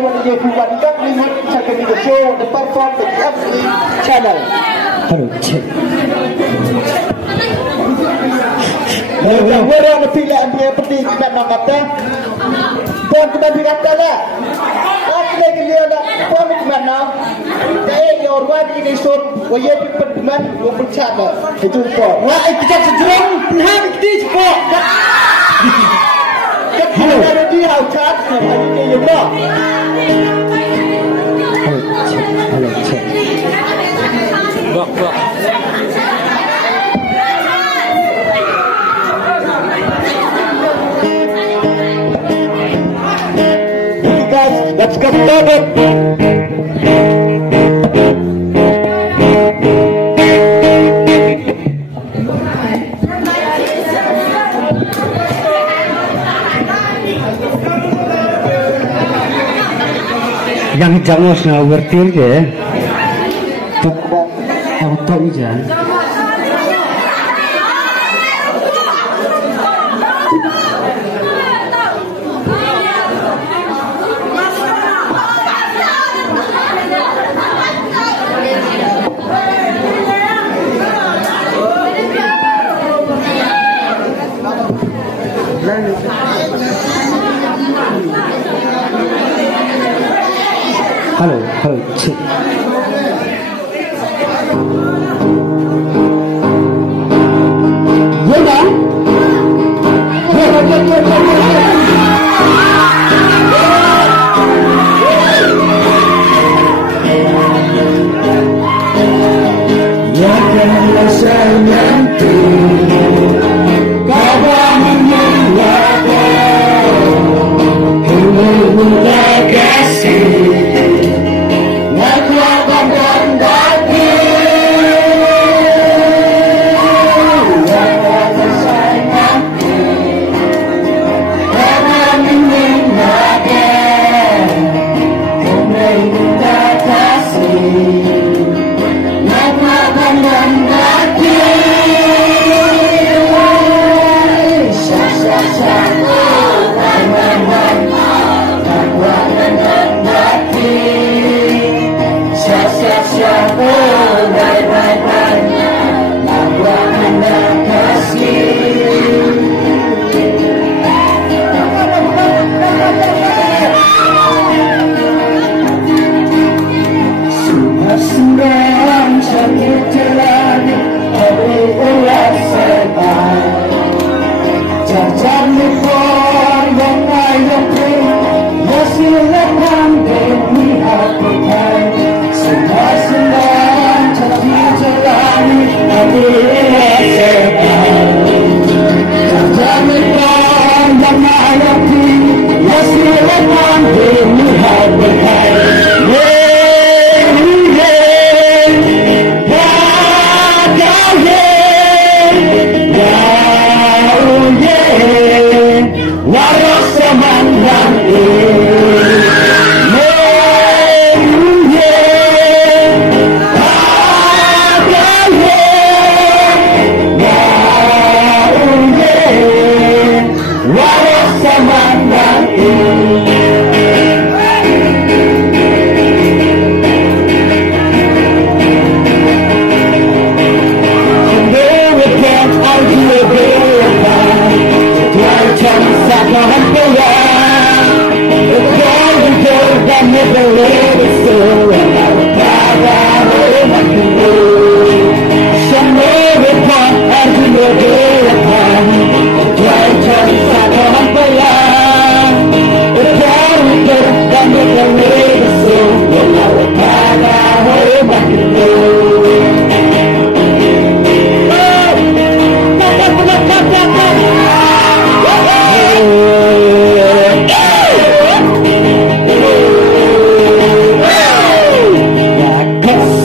dia bukan tak limit cakap di show the perform the FE channel. Halo cek. Orang nak pilih dia penting nak nak kata. Tuan kita berkata lah. Apa lagi dia nak puan mana? Dia orang ini sor, wajib pendidikan yang bercakap itu pun. Wah, kita sejurang penham kita pun. Halo. Ada dia ucap, ini yang nak. Halo cek. Bak. Let's get started. Yang jangos na bertir ke? Tok auto ija. Halo, cek.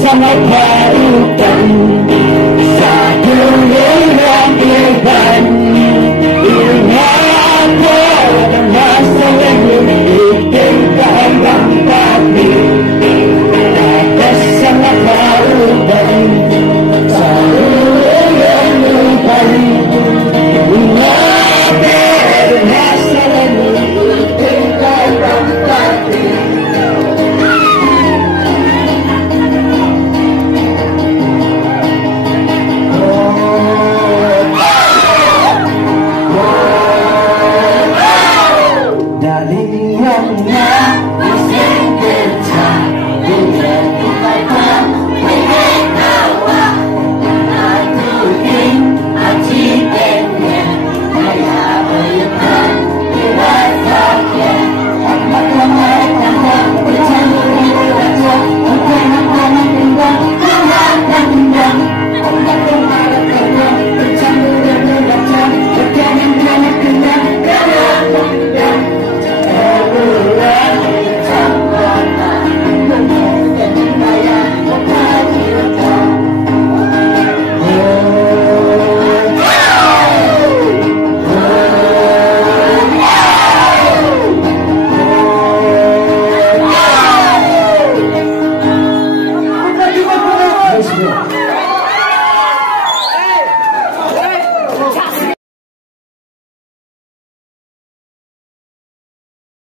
Sangat baru